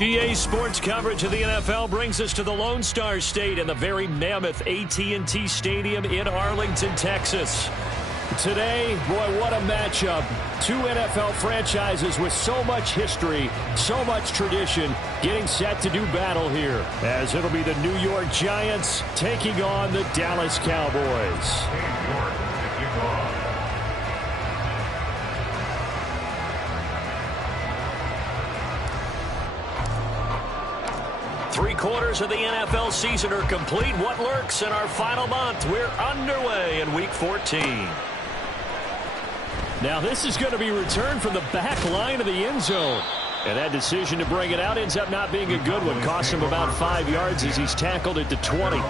EA Sports coverage of the NFL brings us to the Lone Star State and the very mammoth AT&T Stadium in Arlington, Texas. Today, boy, what a matchup. Two NFL franchises with so much history, so much tradition, getting set to do battle here, as it'll be the New York Giants taking on the Dallas Cowboys. 3/4 of the NFL season are complete. What lurks in our final month? We're underway in Week 14. Now this is going to be returned from the back line of the end zone. And that decision to bring it out ends up not being a good one. Costs him about 5 yards as he's tackled at the 20.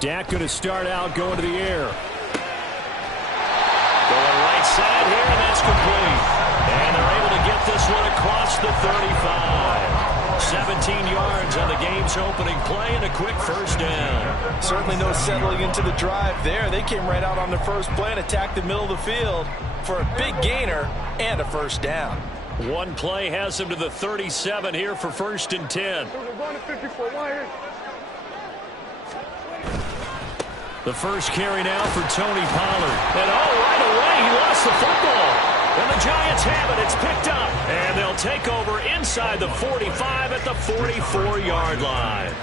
Dak going to start out going to the air. Going right side here, and that's complete. And they're able to get this one across the 35. 17 yards on the game's opening play and a quick first down. Certainly no settling into the drive there. They came right out on the first play and attacked the middle of the field for a big gainer and a first down. One play has them to the 37 here for 1st and 10. The first carry now for Tony Pollard. And right away he lost the football. And the Giants have it. It's picked up. And they'll take over inside the 45 at the 44-yard line.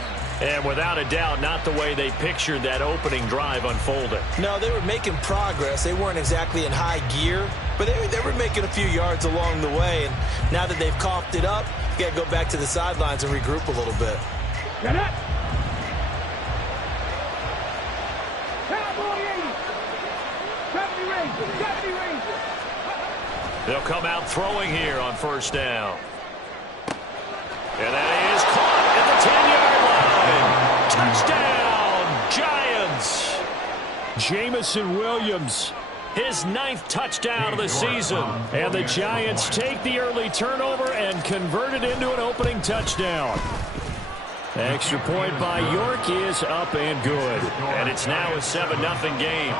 And without a doubt, not the way they pictured that opening drive unfolding. No, they were making progress. They weren't exactly in high gear, but they were making a few yards along the way. And now that they've coughed it up, you got to go back to the sidelines and regroup a little bit. Get it! They'll come out throwing here on first down. And that is caught at the 10-yard line. Touchdown, Giants. Jamison Williams, his 9th touchdown of the season. And the Giants take the early turnover and convert it into an opening touchdown. Extra point by York is up and good. And it's now a 7-0 game.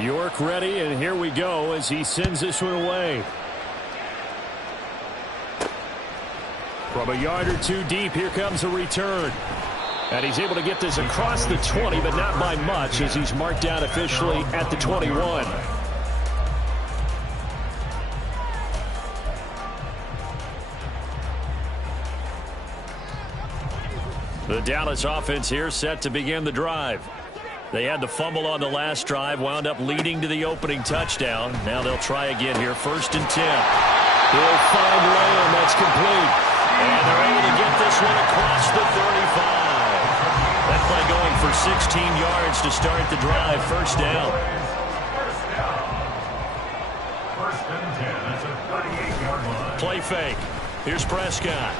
York ready, and here we go as he sends this one away. From a yard or two deep, here comes a return. And he's able to get this across the 20, but not by much, as he's marked down officially at the 21. The Dallas offense here set to begin the drive. They had the fumble on the last drive, wound up leading to the opening touchdown. Now they'll try again here, 1st and 10. He'll find Lamb, that's complete. And they're able to get this one across the 35. That play going for 16 yards to start the drive, first down. First and 10, that's a 38-yard line. Play fake. Here's Prescott.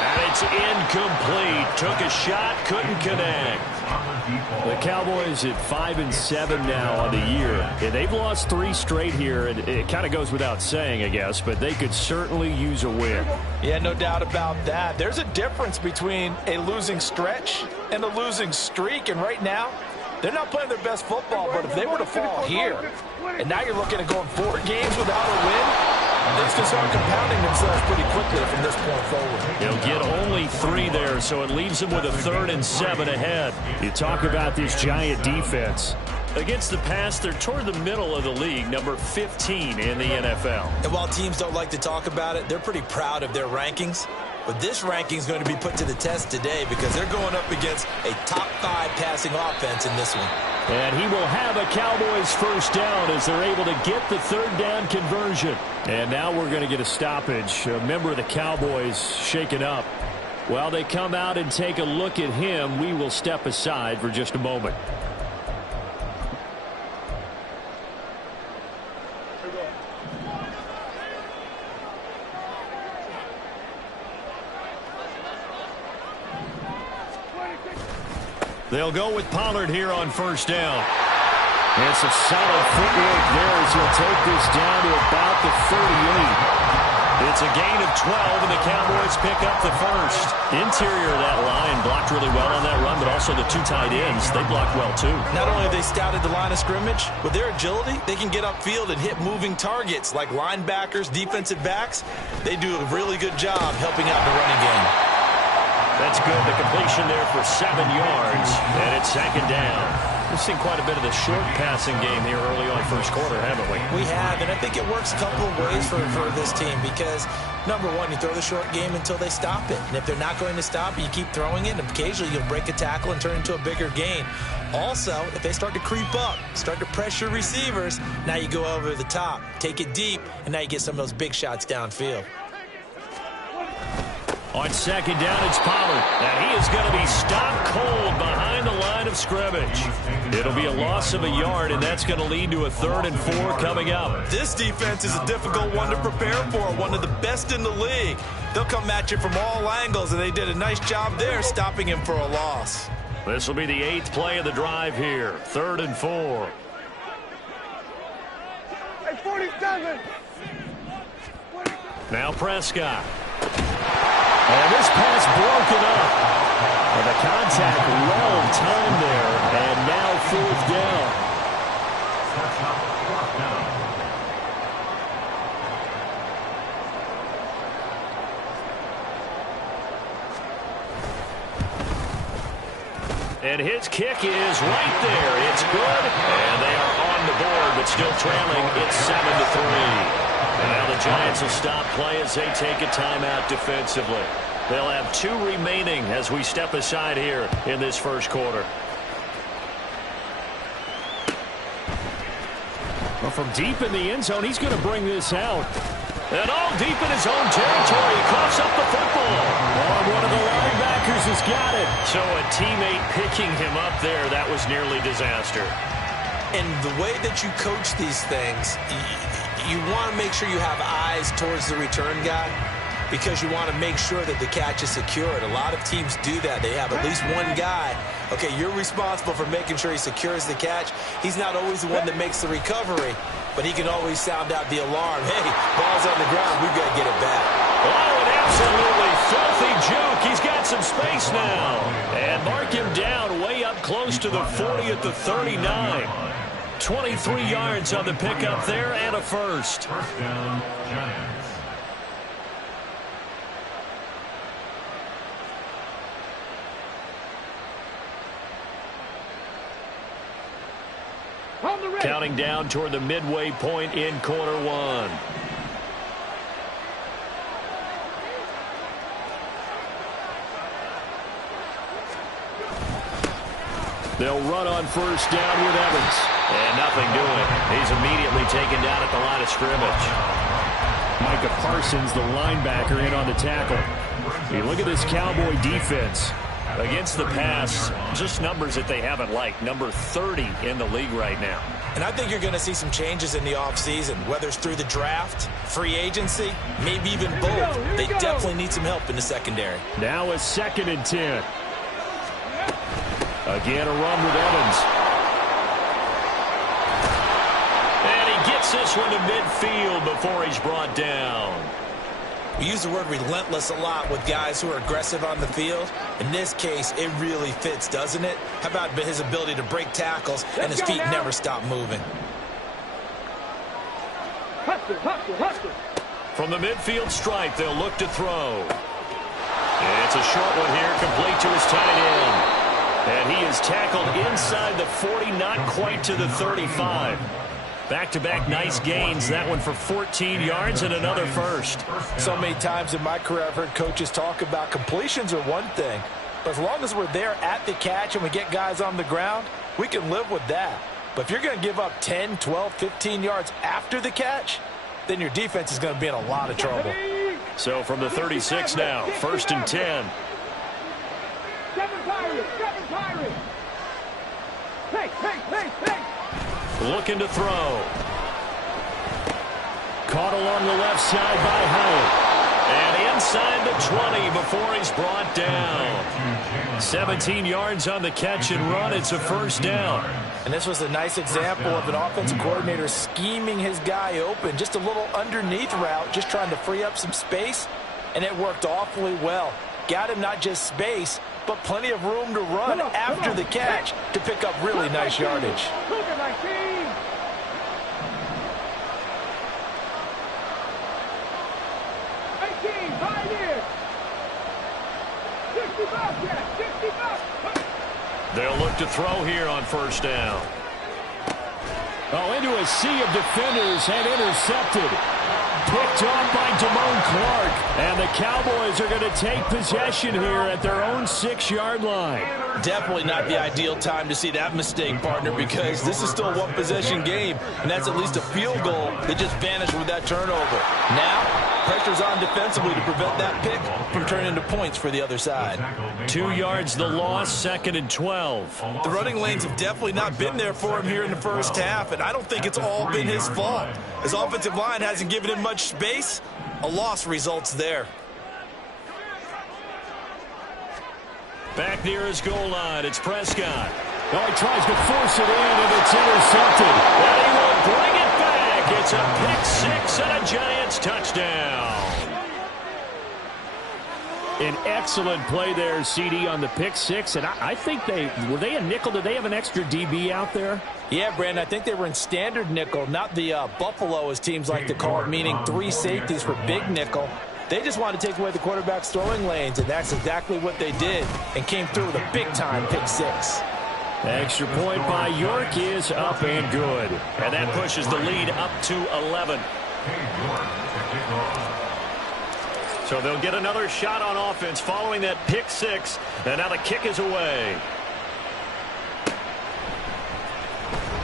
And it's incomplete. Took a shot, couldn't connect. The Cowboys at 5-7 now on the year. And they've lost 3 straight here, and it kind of goes without saying, I guess, but they could certainly use a win. Yeah, no doubt about that. There's a difference between a losing stretch and a losing streak, and right now, they're not playing their best football, but if they were to fall here, and now you're looking at going 4 games without a win, things can start compounding themselves pretty quickly from this point forward. He'll get only 3 there, so it leaves him with a 3rd and 7 ahead. You talk about this Giant defense. Against the pass, they're toward the middle of the league, number 15 in the NFL. And while teams don't like to talk about it, they're pretty proud of their rankings. But this ranking is going to be put to the test today because they're going up against a top 5 passing offense in this one. And he will have a Cowboys first down as they're able to get the 3rd down conversion. And now we're going to get a stoppage. A member of the Cowboys shaken up. While they come out and take a look at him, we will step aside for just a moment. They'll go with Pollard here on first down. And some solid footwork there as he'll take this down to about the 38. It's a gain of 12, and the Cowboys pick up the first. Interior of that line blocked really well on that run, but also the two tight ends, they blocked well too. Not only have they scouted the line of scrimmage, with their agility, they can get upfield and hit moving targets like linebackers, defensive backs. They do a really good job helping out the running game. That's good. The completion there for 7 yards, and it's second down. We've seen quite a bit of the short passing game here early on first quarter, haven't we? We have, and I think it works a couple of ways for this team because, number one, you throw the short game until they stop it. And if they're not going to stop it, you keep throwing it, and occasionally you'll break a tackle and turn it into a bigger gain. Also, if they start to creep up, start to pressure receivers, now you go over the top, take it deep, and now you get some of those big shots downfield. On second down, it's Pollard. And he is going to be stopped cold behind the line of scrimmage. It'll be a loss of a yard, and that's going to lead to a 3rd and 4 coming up. This defense is a difficult one to prepare for, one of the best in the league. They'll come at you from all angles, and they did a nice job there stopping him for a loss. This will be the 8th play of the drive here. 3rd and 4. Hey, 47. Now Prescott. And this pass broken up. And the contact well timed there. And now 4th down. And his kick is right there. It's good. And they are on the board, but still trailing. It's 7-3. And now the Giants will stop play as they take a timeout defensively. They'll have 2 remaining as we step aside here in this first quarter. Well, from deep in the end zone, he's going to bring this out. And all deep in his own territory, he coughs up the football. Oh, one of the linebackers has got it. So a teammate picking him up there, that was nearly disaster. And the way that you coach these things, you want to make sure you have eyes towards the return guy because you want to make sure that the catch is secured. A lot of teams do that. They have at least one guy. Okay, you're responsible for making sure he secures the catch. He's not always the one that makes the recovery, but he can always sound out the alarm. Hey, ball's on the ground. We've got to get it back. Oh, an absolutely filthy juke. He's got some space now. And mark him down way up close to the 40 at the 39. 23 yards on the pickup there and a first. First down, Giants. Counting down toward the midway point in quarter 1. They'll run on first down with Evans. And nothing doing. He's immediately taken down at the line of scrimmage. Micah Parsons, the linebacker, in on the tackle. You look at this Cowboy defense. Against the pass, just numbers that they haven't liked. Number 30 in the league right now. And I think you're going to see some changes in the offseason, whether it's through the draft, free agency, maybe even both. They definitely need some help in the secondary. Now a 2nd and 10. Again, a run with Evans. And he gets this one to midfield before he's brought down. We use the word relentless a lot with guys who are aggressive on the field. In this case, it really fits, doesn't it? How about his ability to break tackles and his feet never stop moving? From the midfield stripe, they'll look to throw. And it's a short one here, complete to his tight end. And he is tackled inside the 40, not quite to the 35. Back-to-back nice gains. That one for 14 yards and another first. So many times in my career I've heard coaches talk about completions are one thing. But as long as we're there at the catch and we get guys on the ground, we can live with that. But if you're going to give up 10, 12, 15 yards after the catch, then your defense is going to be in a lot of trouble. So from the 36 now, 1st and 10. Looking to throw. Caught along the left side by Hyatt. And inside the 20 before he's brought down. 17 yards on the catch and run. It's a first down. And this was a nice example of an offensive coordinator scheming his guy open. Just a little underneath route, just trying to free up some space, and it worked awfully well. Got him not just space, but plenty of room to run after the catch to pick up really nice yardage. Look at my team. 18, 5 years. 60 bucks, yeah, 60 bucks. They'll look to throw here on first down. Oh, into a sea of defenders and intercepted. Picked off by Damone Clark. And the Cowboys are going to take possession here at their own 6-yard line. Definitely not the ideal time to see that mistake, partner, because this is still a one-possession game, and that's at least a field goal that just vanished with that turnover. Now, pressure's on defensively to prevent that pick from turning into points for the other side. 2 yards the loss, 2nd and 12. The running lanes have definitely not been there for him here in the first half, and I don't think it's all been his fault. His offensive line hasn't given him much space. A loss results there. Back near his goal line, it's Prescott. Oh, he tries to force it in, and it's intercepted. And he will bring it back. It's a pick 6 and a Giants touchdown. An excellent play there, CD, on the pick 6. And I think were they a nickel? Did they have an extra DB out there? Yeah, Brandon, I think they were in standard nickel, not the Buffalo, as teams like to call it, meaning 3 safeties for big nickel. They just wanted to take away the quarterback's throwing lanes, and that's exactly what they did, and came through with a big-time pick 6. Extra point by York is up and good. And that pushes the lead up to 11. So they'll get another shot on offense following that pick 6, and now the kick is away.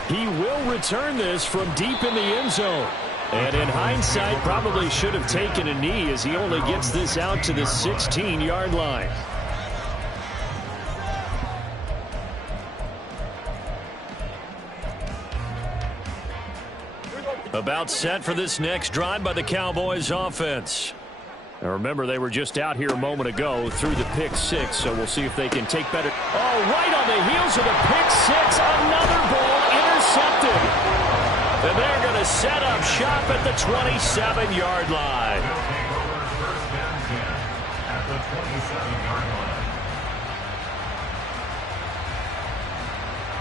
He will return this from deep in the end zone. And in hindsight, probably should have taken a knee as he only gets this out to the 16-yard line. About set for this next drive by the Cowboys offense. Now remember, they were just out here a moment ago through the pick 6, so we'll see if they can take better. Oh, right on the heels of the pick 6, another ball intercepted. And they're going to set up shop at the 27-yard line.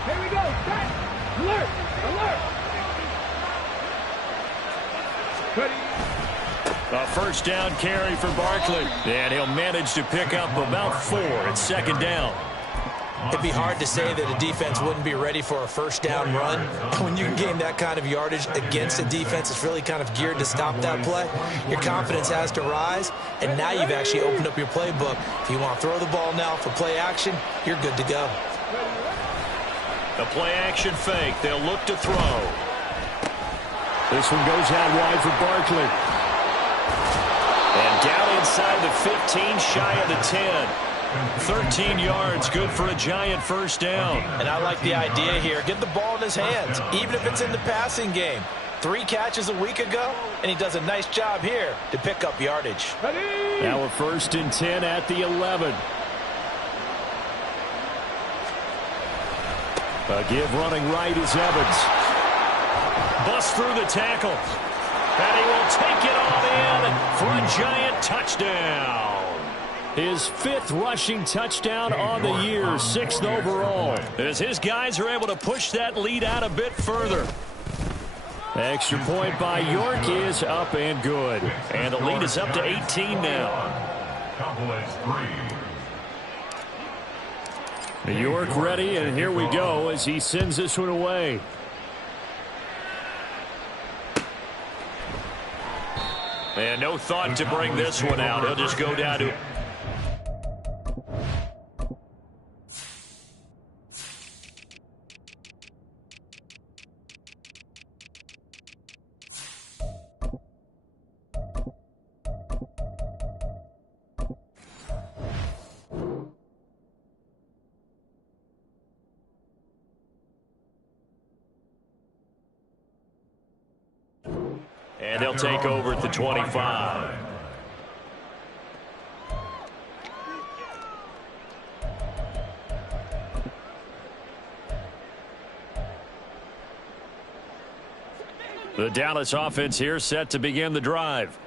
Here we go. Set. Alert. Alert. Ready. A first down carry for Barkley. And he'll manage to pick up about 4 at 2nd down. It'd be hard to say that a defense wouldn't be ready for a first down run. When you can gain that kind of yardage against a defense that's really kind of geared to stop that play, your confidence has to rise, and now you've actually opened up your playbook. If you want to throw the ball now for play action, you're good to go. The play action fake. They'll look to throw. This one goes out wide for Barkley. And down inside the 15, shy of the 10. 13 yards, good for a Giant first down. And I like the idea here. Get the ball in his hands, even if it's in the passing game. 3 catches a week ago, and he does a nice job here to pick up yardage. Now a 1st and 10 at the 11. A give running right is Evans. Bust through the tackle. And he will take it all in for a Giant touchdown. His 5th rushing touchdown on the year, 6th overall. As his guys are able to push that lead out a bit further. Extra point by York is up and good. And the lead is up to 18 now. Cowboys 3. York ready, and here we go as he sends this one away. And no thought to bring this one out. He'll just go down to... And they'll take over at the 25. The Dallas offense here set to begin the drive.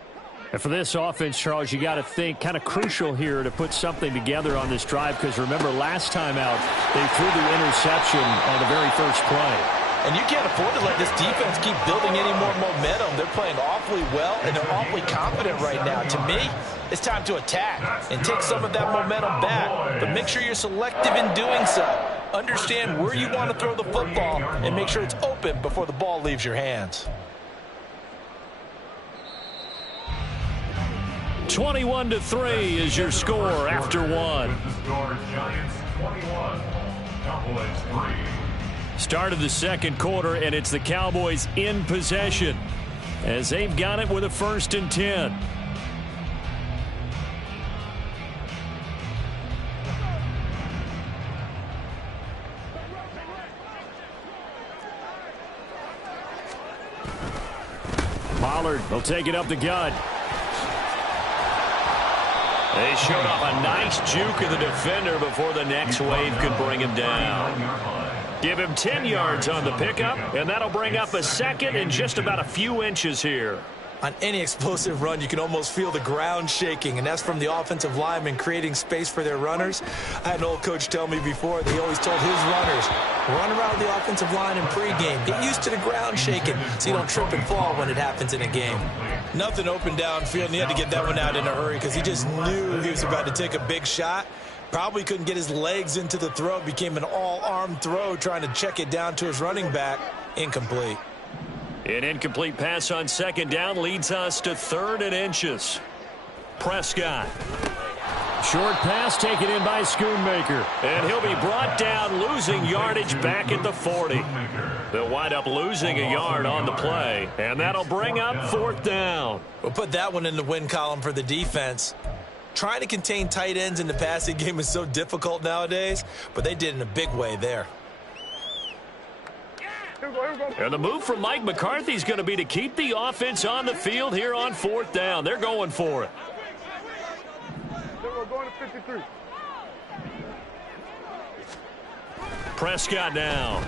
And for this offense, Charles, you got to think kind of crucial here to put something together on this drive, because remember last time out they threw the interception on the very first play. And you can't afford to let this defense keep building any more momentum. They're playing awfully well, and they're awfully confident right now. To me, it's time to attack and take some of that momentum back. But make sure you're selective in doing so. Understand where you want to throw the football and make sure it's open before the ball leaves your hands. 21-3 is your score after one. Giants 21, Cowboys 3. Start of the second quarter, and it's the Cowboys in possession as they've got it with a 1st and 10. Pollard will take it up the gut. They showed off a nice juke of the defender before the next wave could bring him down. Give him 10 yards on the pickup, and that'll bring up a 2nd and just about a few inches here. On any explosive run, you can almost feel the ground shaking, and that's from the offensive linemen creating space for their runners. I had an old coach tell me before that he always told his runners, run around the offensive line in pregame. Get used to the ground shaking so you don't trip and fall when it happens in a game. Nothing open downfield, and he had to get that one out in a hurry because he just knew he was about to take a big shot. Probably couldn't get his legs into the throw. Became an all-arm throw trying to check it down to his running back. Incomplete. An incomplete pass on 2nd down leads us to 3rd and inches. Prescott. Short pass taken in by Schoonmaker. And he'll be brought down, losing yardage back at the 40. They'll wind up losing a yard on the play, and that'll bring up 4th down. We'll put that one in the win column for the defense. Trying to contain tight ends in the passing game is so difficult nowadays, but they did in a big way there. And the move from Mike McCarthy is going to be to keep the offense on the field here on 4th down. They're going for it. We're going to 53. Prescott now.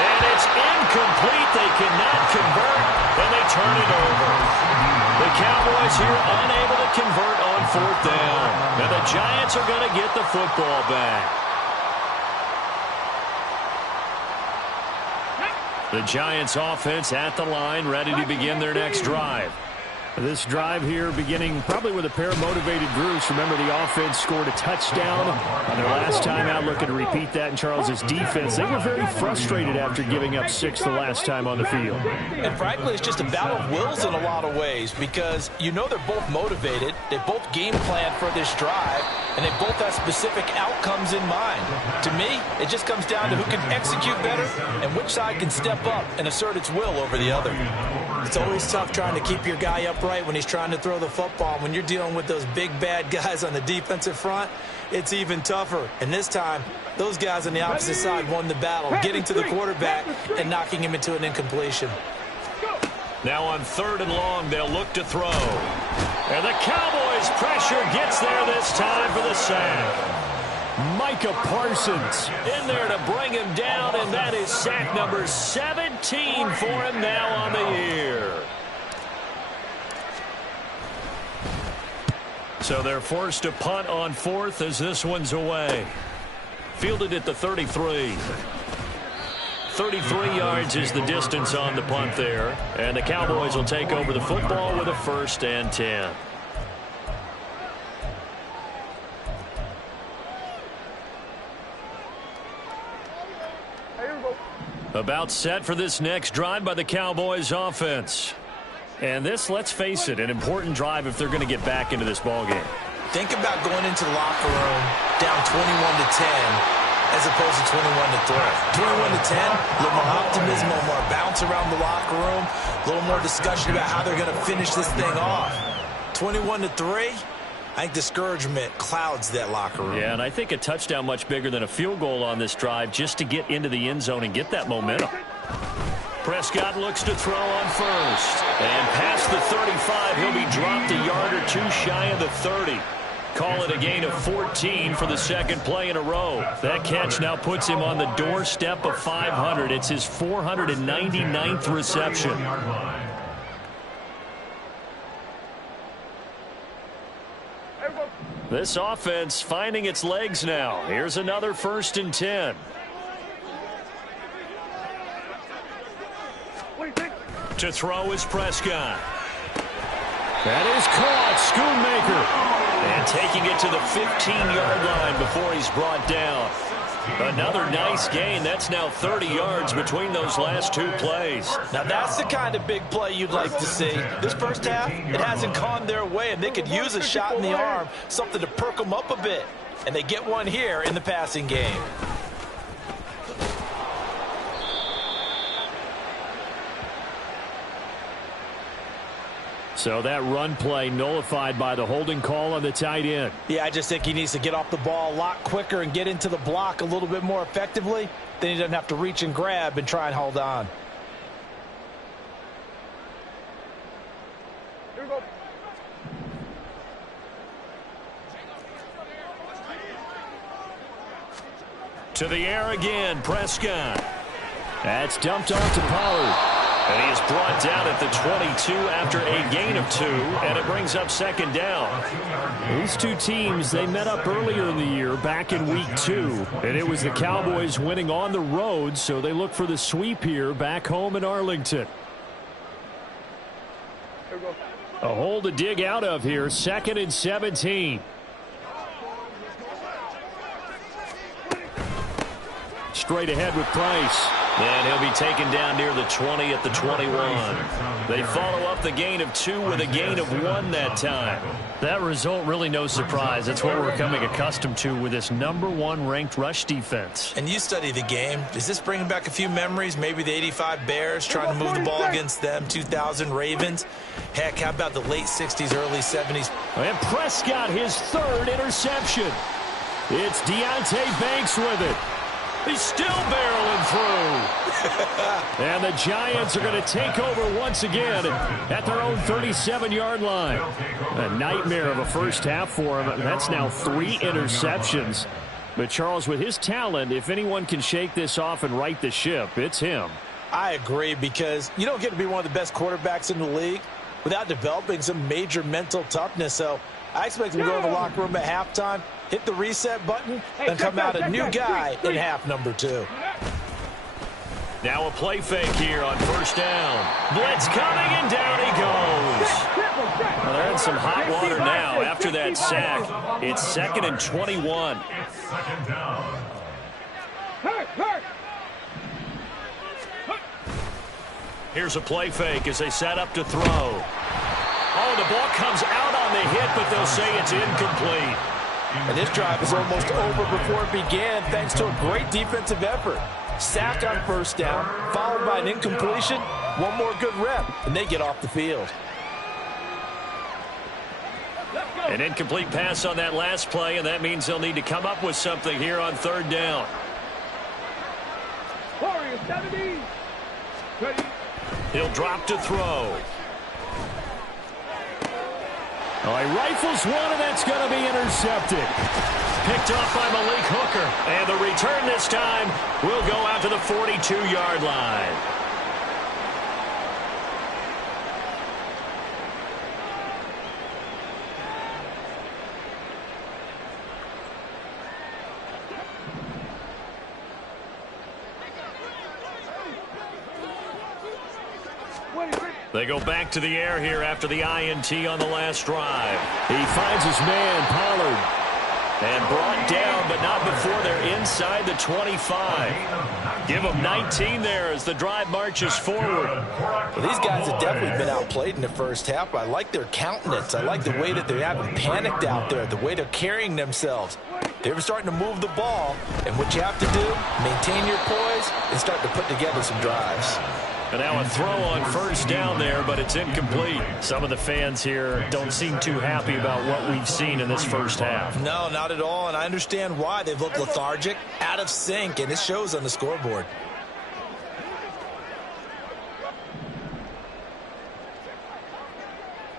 And it's incomplete. They cannot convert, and they turn it over. The Cowboys here unable to convert on 4th down. And the Giants are going to get the football back. The Giants offense at the line, ready to begin their next drive. This drive here beginning probably with a pair of motivated groups. Remember, the offense scored a touchdown on their last time out, looking to repeat that in Charles's defense. They were very frustrated after giving up 6 the last time on the field. And frankly, it's just a battle of wills in a lot of ways because you know they're both motivated. They both game plan for this drive, and they both have specific outcomes in mind. To me, it just comes down to who can execute better and which side can step up and assert its will over the other. It's always tough trying to keep your guy upright when he's trying to throw the football. When you're dealing with those big, bad guys on the defensive front, it's even tougher. And this time, those guys on the opposite side won the battle, getting to the quarterback and knocking him into an incompletion. Now on 3rd and long, they'll look to throw. And the Cowboys' pressure gets there this time for the sack. Micah Parsons in there to bring him down, and that is sack number 17 for him now on the year. So they're forced to punt on 4th as this one's away. Fielded at the 33. 33 yards is the distance on the punt there, and the Cowboys will take over the football with a 1st and 10. About set for this next drive by the Cowboys offense. And this, let's face it, an important drive if they're going to get back into this ballgame. Think about going into the locker room down 21-10 as opposed to 21-3. 21-10, a little more optimism, a little more bounce around the locker room, a little more discussion about how they're going to finish this thing off. 21-3, I think discouragement clouds that locker room. Yeah, and I think a touchdown much bigger than a field goal on this drive just to get into the end zone and get that momentum. Prescott looks to throw on 1st. And past the 35, he'll be dropped a yard or two shy of the 30. Call it a gain of 14 for the second play in a row. That catch now puts him on the doorstep of 500. It's his 499th reception. This offense finding its legs now. Here's another 1st and 10. To throw is Prescott. That is caught. Schoonmaker. And taking it to the 15-yard line before he's brought down. Another nice gain. That's now 30 yards between those last 2 plays. Now that's the kind of big play you'd like to see. This first half, it hasn't gone their way, and they could use a shot in the arm, something to perk them up a bit. And they get one here in the passing game. So that run play nullified by the holding call on the tight end. Yeah, I just think he needs to get off the ball a lot quicker and get into the block a little bit more effectively. Then he doesn't have to reach and grab and try and hold on. Here we go. To the air again, Prescott. That's dumped off to Pollard. And he is brought down at the 22 after a gain of 2, and it brings up 2nd down. These two teams, they met up earlier in the year back in week 2, and it was the Cowboys winning on the road, so they look for the sweep here back home in Arlington. Here we go. A hole to dig out of here, 2nd and 17. Straight ahead with Price. And he'll be taken down near the 20 at the 21. They follow up the gain of 2 with a gain of 1 that time. That result really no surprise. That's what we're becoming accustomed to with this #1 ranked rush defense. And you study the game. Is this bringing back a few memories? Maybe the 85 Bears trying to move the ball against them, 2000 Ravens. Heck, how about the late 60s, early 70s? And Prescott, his 3rd interception. It's Deonte Banks with it. He's still barreling through. And the Giants are going to take over once again at their own 37-yard line. A nightmare of a first half for him. That's now 3 interceptions. But Charles, with his talent, if anyone can shake this off and right the ship, it's him. I agree, because you don't get to be one of the best quarterbacks in the league without developing some major mental toughness. So I expect him to go to the locker room at halftime, hit the reset button, and come out a new guy in half number 2. Now a play fake here on 1st down. Blitz coming, and down he goes. Well, they're in some hot water now after that sack. It's 2nd and 21. Second down. Here's a play fake as they set up to throw. Oh, the ball comes out on the hit, but they'll say it's incomplete. And this drive is almost over before it began, thanks to a great defensive effort. Sack on 1st down, followed by an incompletion, one more good rep, and they get off the field. An incomplete pass on that last play, and that means they'll need to come up with something here on 3rd down. Warriors 70. Ready. He'll drop to throw. Oh, he rifles one, and that's going to be intercepted. Picked off by Malik Hooker. And the return this time will go out to the 42-yard line. They go back to the air here after the INT on the last drive. He finds his man, Pollard. And brought down, but not before they're inside the 25. Give them 19 there as the drive marches forward. Well, these guys have definitely been outplayed in the first half. I like their countenance. I like the way that they haven't panicked out there, the way they're carrying themselves. They're starting to move the ball, and what you have to do, maintain your poise and start to put together some drives. And now a throw on 1st down there, but it's incomplete. Some of the fans here don't seem too happy about what we've seen in this first half. No, not at all, and I understand why. They've looked lethargic, out of sync, and it shows on the scoreboard.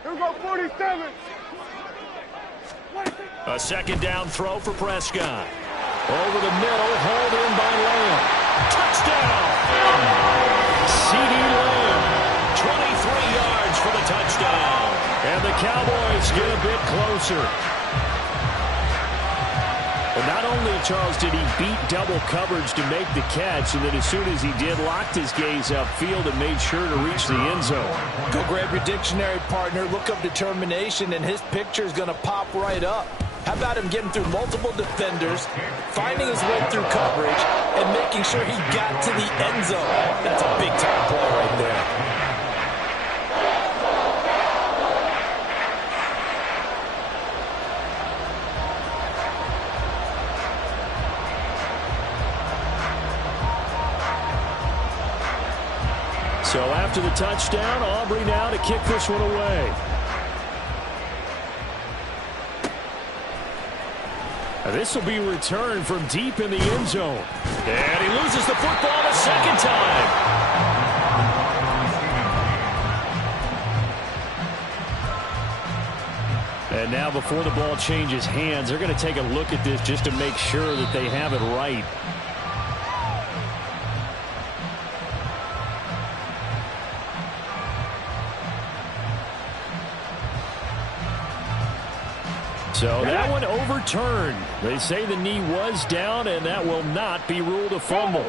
Here we go, 47. A second down throw for Prescott. Over the middle, hauled in by Lamb. Touchdown! C.D. Lamb, 23 yards for the touchdown. And the Cowboys get a bit closer. But not only, Charles, did he beat double coverage to make the catch, and then as soon as he did, locked his gaze upfield and made sure to reach the end zone. Go grab your dictionary, partner. Look up determination, and his picture is going to pop right up. How about him getting through multiple defenders, finding his way through coverage, and making sure he got to the end zone? That's a big-time play right there. So after the touchdown, Aubrey now to kick this one away. This will be returned from deep in the end zone. And he loses the football a second time. And now before the ball changes hands, they're going to take a look at this just to make sure that they have it right. So that one overturned. They say the knee was down, and that will not be ruled a fumble.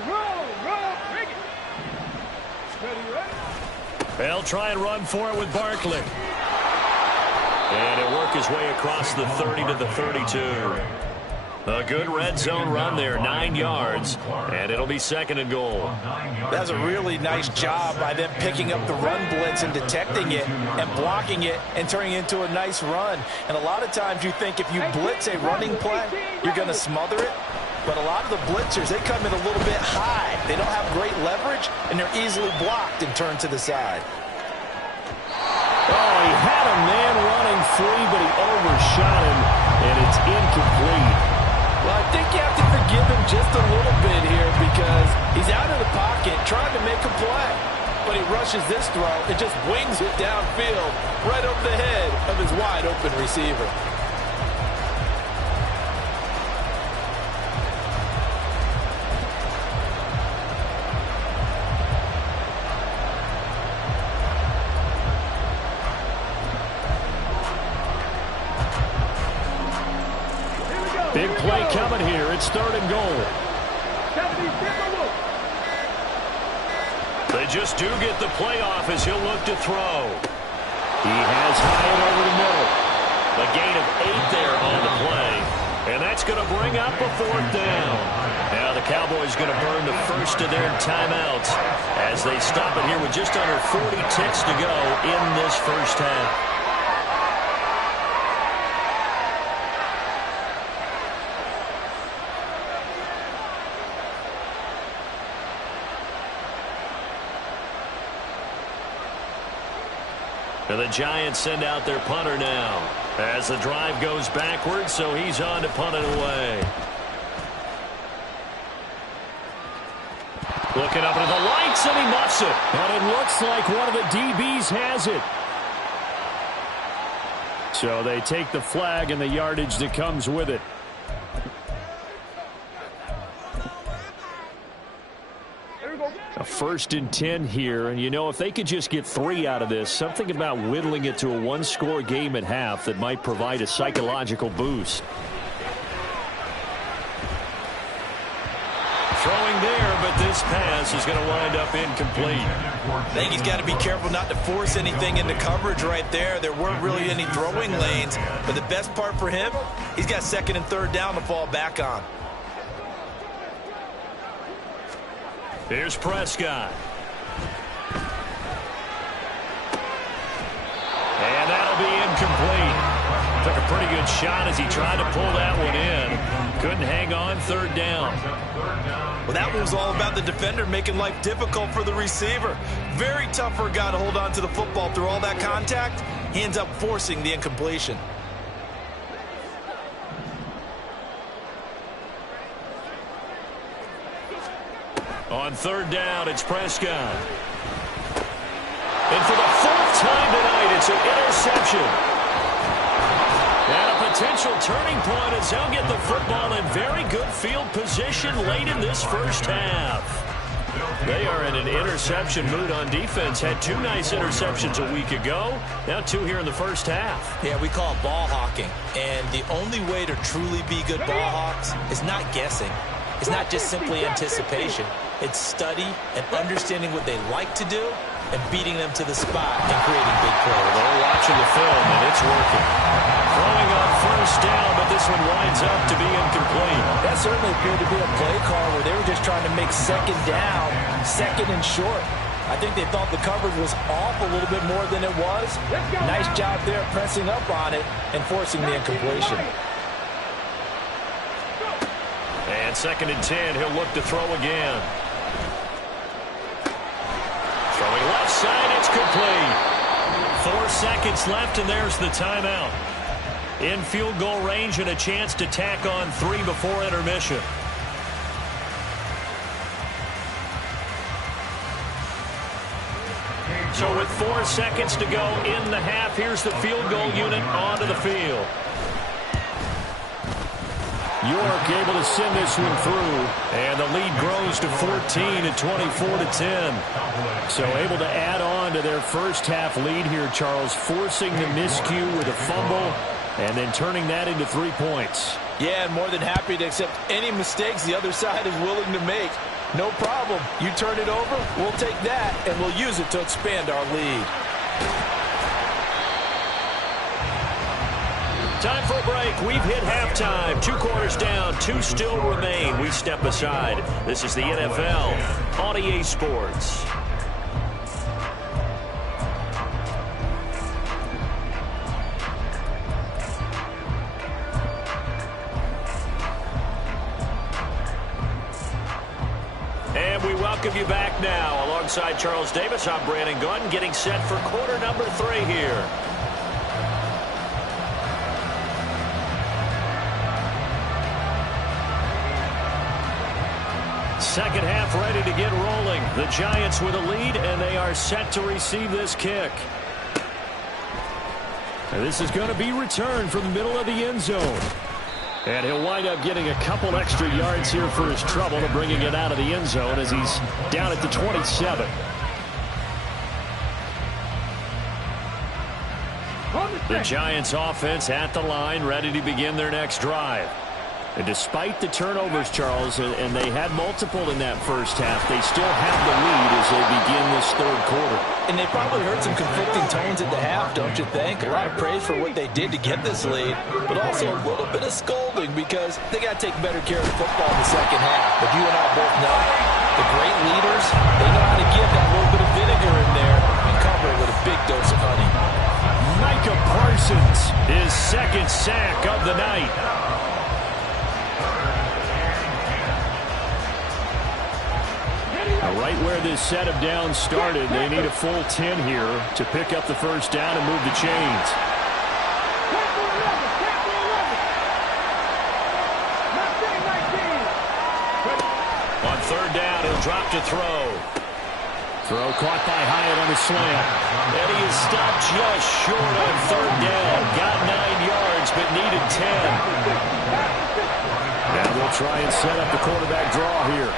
They'll try and run for it with Barkley. And it'll work his way across the 30 to the 32. A good red zone run there, 9 yards, and it'll be second and goal. That's a really nice job by them picking up the run blitz and detecting it and blocking it and turning it into a nice run. And a lot of times you think if you blitz a running play, you're going to smother it. But a lot of the blitzers, they come in a little bit high. They don't have great leverage, and they're easily blocked and turned to the side. Oh, he had a man running free, but he overshot him, and it's incomplete. Well, I think you have to forgive him just a little bit here because he's out of the pocket trying to make a play. But he rushes this throw and just wings it downfield right over the head of his wide-open receiver. Big play coming here. It's third and goal. They just do get the play off as he'll look to throw. He has Hyatt over the middle. A gain of 8 there on the play. And that's going to bring up a fourth down. Now the Cowboys going to burn the first of their timeouts as they stop it here with just under 40 ticks to go in this first half. And the Giants send out their punter now as the drive goes backwards, so he's on to punt it away. Looking up into the lights, and he muffs it. And it looks like one of the DBs has it. So they take the flag and the yardage that comes with it. A 1st and 10 here, and you know, if they could just get 3 out of this, something about whittling it to a one-score game at half that might provide a psychological boost. Throwing there, but this pass is going to wind up incomplete. I think he's got to be careful not to force anything into coverage right there. There weren't really any throwing lanes, but the best part for him, he's got 2nd and 3rd down to fall back on. Here's Prescott. And that'll be incomplete. Took a pretty good shot as he tried to pull that one in. Couldn't hang on, 3rd down. Well, that one was all about the defender making life difficult for the receiver. Very tough for a guy to hold on to the football through all that contact. He ends up forcing the incompletion. On 3rd down, it's Prescott. And for the 4th time tonight, it's an interception. And a potential turning point as they'll get the football in very good field position late in this first half. They are in an interception mood on defense. Had 2 nice interceptions a week ago. Now 2 here in the first half. Yeah, we call it ball hawking. And the only way to truly be good ball hawks is not guessing. It's not just simply anticipation. It's study and understanding what they like to do and beating them to the spot and creating big plays. They're watching the film, and it's working. Throwing on first down, but this one winds up to be incomplete. That certainly appeared to be a play call where they were just trying to make second down, second and short. I think they thought the coverage was off a little bit more than it was. Nice job there pressing up on it and forcing the incompletion. And 2nd and 10, he'll look to throw again. Throwing left side, it's complete. 4 seconds left, and there's the timeout. In field goal range and a chance to tack on 3 before intermission. So with 4 seconds to go in the half, here's the field goal unit onto the field. York able to send this one through, and the lead grows to 14 at 24-10. So able to add on to their first half lead here, Charles, forcing the miscue with a fumble and then turning that into 3 points. Yeah, and more than happy to accept any mistakes the other side is willing to make. No problem. You turn it over, we'll take that, and we'll use it to expand our lead. Time for a break. We've hit halftime. 2 quarters down. 2 still remain. We step aside. This is the NFL on EA Sports. And we welcome you back now. Alongside Charles Davis, I'm Brandon Gunn, getting set for quarter number 3 here. Second half ready to get rolling. The Giants with a lead, and they are set to receive this kick. And this is going to be returned from the middle of the end zone. And he'll wind up getting a couple extra yards here for his trouble to bringing it out of the end zone as he's down at the 27. The Giants offense at the line, ready to begin their next drive. And despite the turnovers, Charles, and they had multiple in that first half, they still have the lead as they begin this 3rd quarter. And they probably heard some conflicting tones at the half, don't you think? A lot of praise for what they did to get this lead, but also a little bit of scolding because they got to take better care of the football in the second half. But you and I both know the great leaders, they know how to give that little bit of vinegar in there and cover it with a big dose of honey. Micah Parsons, his 2nd sack of the night. Right where this set of downs started, they need a full 10 here to pick up the first down and move the chains. On 3rd down, he'll drop to throw. Throw caught by Hyatt on the slant. And he is stopped just short on 3rd down. Got 9 yards, but needed 10. Now they'll try and set up the quarterback draw here.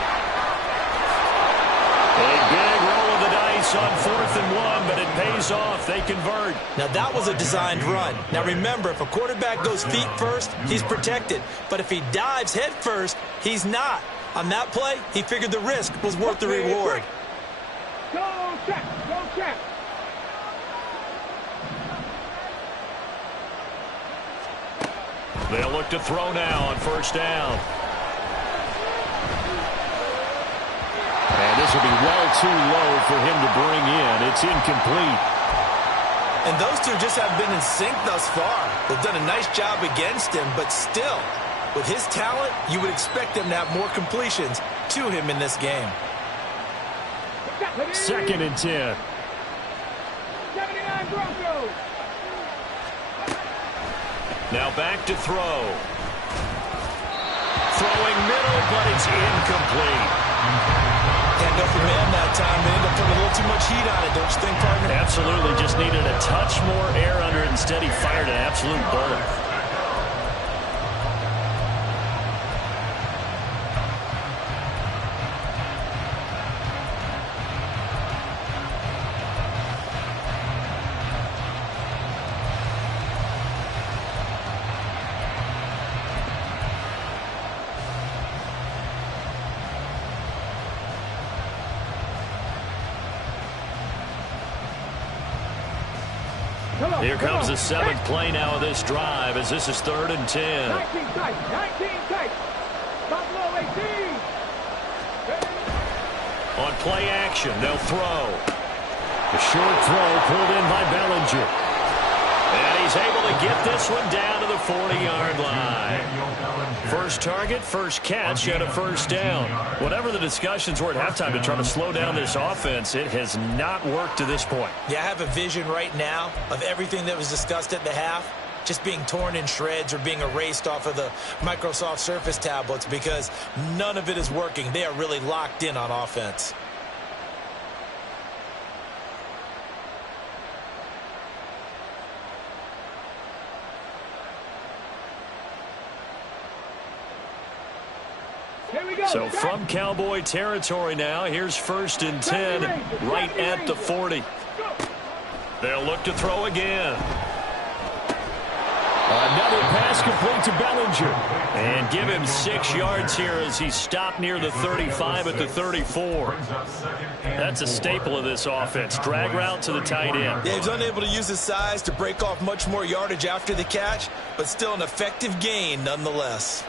A big roll of the dice on 4th and 1, but it pays off. They convert. Now, that was a designed run. Now, remember, if a quarterback goes feet first, he's protected. But if he dives head first, he's not. On that play, he figured the risk was worth the reward. Go check. Go check. They'll look to throw now on 1st down. And this will be well too low for him to bring in. It's incomplete. And those two just haven't been in sync thus far. They've done a nice job against him, but still, with his talent, you would expect them to have more completions to him in this game. 2nd and 10. 79 Broncos. Now back to throw. Throwing middle, but it's incomplete. Can't go for man that time. They end up putting a little too much heat on it, don't you think, partner? Absolutely. Just needed a touch more air under it. Instead, he fired an absolute bullet. Here comes the 7th play now of this drive as this is 3rd and 10. 19 tight. 19 tight. Buffalo 18. On play action, they'll throw. A short throw pulled in by Bellinger. And he's able to get this one down to the 40-yard line. First target, first catch, and a first down. Whatever the discussions were at halftime to try to slow down this offense, it has not worked to this point. Yeah, I have a vision right now of everything that was discussed at the half just being torn in shreds or being erased off of the Microsoft Surface tablets because none of it is working. They are really locked in on offense. So from Cowboy territory now, here's 1st and 10, right at the 40. They'll look to throw again. Another pass complete to Bellinger. And give him 6 yards here as he stopped near the 35 at the 34. That's a staple of this offense. Drag route to the tight end. Yeah, he's unable to use his size to break off much more yardage after the catch, but still an effective gain nonetheless.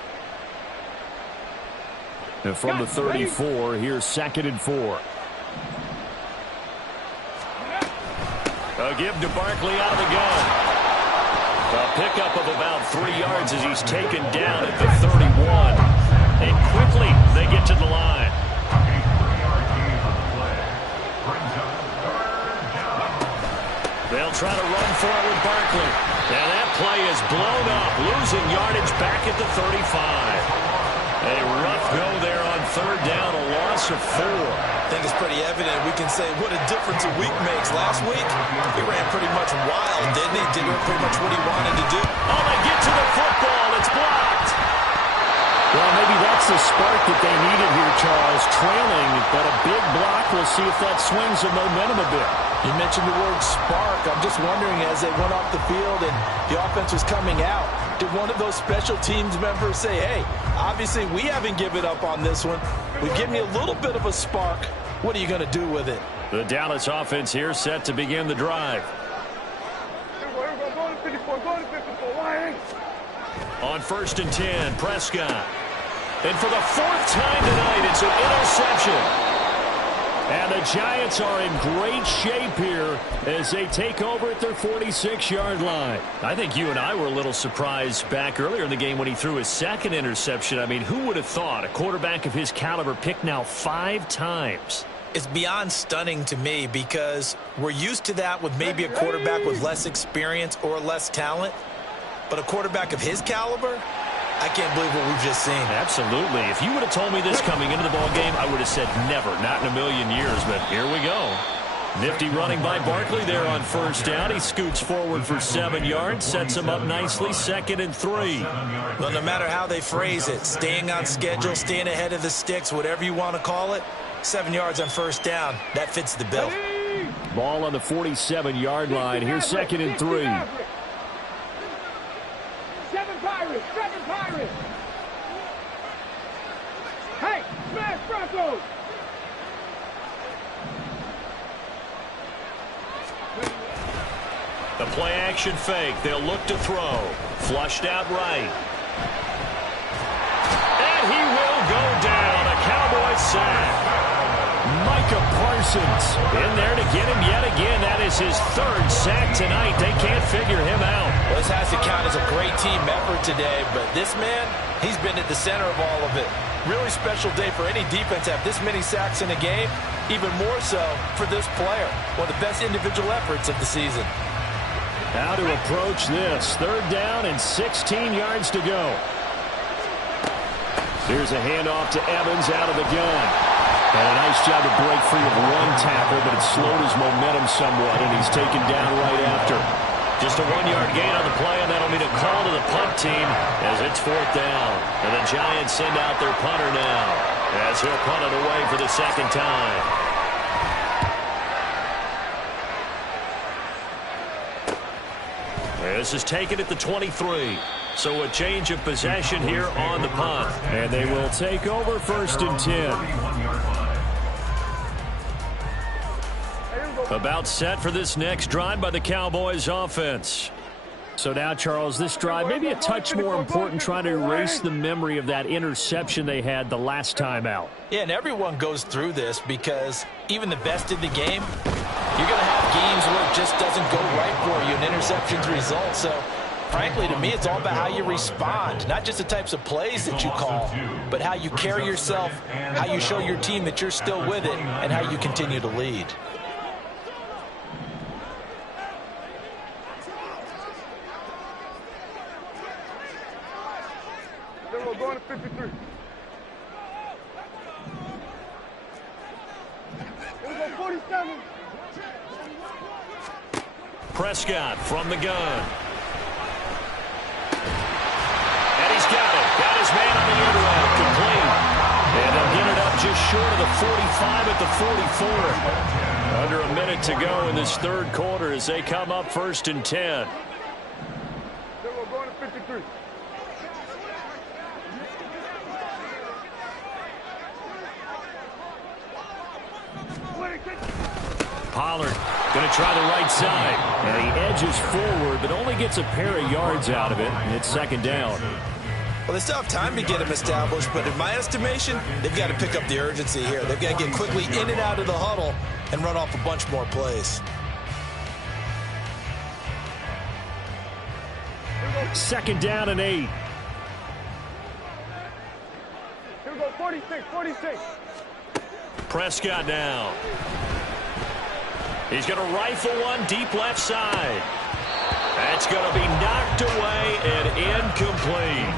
And from the 34, here's 2nd and 4. A give to Barkley out of the gun. A pickup of about 3 yards as he's taken down at the 31. And quickly they get to the line. They'll try to run for it with Barkley. And that play is blown up, losing yardage back at the 35. A rough go there on 3rd down, a loss of 4. I think it's pretty evident. We can say what a difference a week makes. Last week, he ran pretty much wild, didn't he? Did pretty much what he wanted to do. Oh, they get to the football. It's blocked. Well, maybe that's the spark that they needed here, Charles. Trailing, but a big block. We'll see if that swings the momentum a bit. You mentioned the word spark. I'm just wondering, as they went off the field and the offense was coming out, did one of those special teams members say, hey, obviously we haven't given up on this one. We've given you a little bit of a spark. What are you going to do with it? The Dallas offense here set to begin the drive. On 1st and 10, Prescott. And for the 4th time tonight, it's an interception. And the Giants are in great shape here as they take over at their 46-yard line. I think you and I were a little surprised back earlier in the game when he threw his 2nd interception. I mean, who would have thought a quarterback of his caliber picked now 5 times? It's beyond stunning to me because we're used to that with maybe a quarterback with less experience or less talent. But a quarterback of his caliber, I can't believe what we've just seen. Absolutely. If you would have told me this coming into the ball game, I would have said never, not in a million years. But here we go. Nifty running by Barkley there on 1st down. He scoots forward for 7 yards, sets him up nicely, 2nd and 3. Well, no matter how they phrase it, staying on schedule, staying ahead of the sticks, whatever you want to call it, 7 yards on 1st down, that fits the bill. Ball on the 47-yard line. Here's 2nd and 3. 7 Pirates. Hey, smash Broncos. The play action fake. They'll look to throw. Flushed out right. And he will go down. A Cowboys sack. Micah Parsons in there to get him yet again. That is his 3rd sack tonight. They can't figure him out. Well, this has to count as a great team effort today, but this man, he's been at the center of all of it. Really special day for any defense to have this many sacks in a game, even more so for this player. One of the best individual efforts of the season. How to approach this. 3rd down and 16 yards to go. Here's a handoff to Evans out of the gun. And a nice job to break free of 1 tackle, but it slowed his momentum somewhat, and he's taken down right after. Just a 1-yard gain on the play, and that'll mean a call to the punt team as it's 4th down. And the Giants send out their punter now as he'll punt it away for the 2nd time. This is taken at the 23. So a change of possession here on the punt. And they will take over 1st and 10. About set for this next drive by the Cowboys offense. So now, Charles, this drive maybe a touch more important, trying to erase the memory of that interception they had the last time out. Yeah, and everyone goes through this because even the best in the game, you're going to have games where it just doesn't go right for you, and interceptions result. So, frankly, to me, it's all about how you respond, not just the types of plays that you call, but how you carry yourself, how you show your team that you're still with it, and how you continue to lead. Going to 53. Here we go, 47. Prescott from the gun. And he's got it. Got his man on the end route. Complete. And they'll get it up just short of the 45 at the 44. Under a minute to go in this third quarter as they come up 1st and 10. We're going to 53. Pollard going to try the right side. And he edges forward, but only gets a pair of yards out of it. And it's 2nd down. Well, they still have time to get him established, but in my estimation, they've got to pick up the urgency here. They've got to get quickly in and out of the huddle and run off a bunch more plays. 2nd down and 8. Here we go, 46, 46. Prescott now. He's going to rifle one deep left side. That's going to be knocked away and incomplete.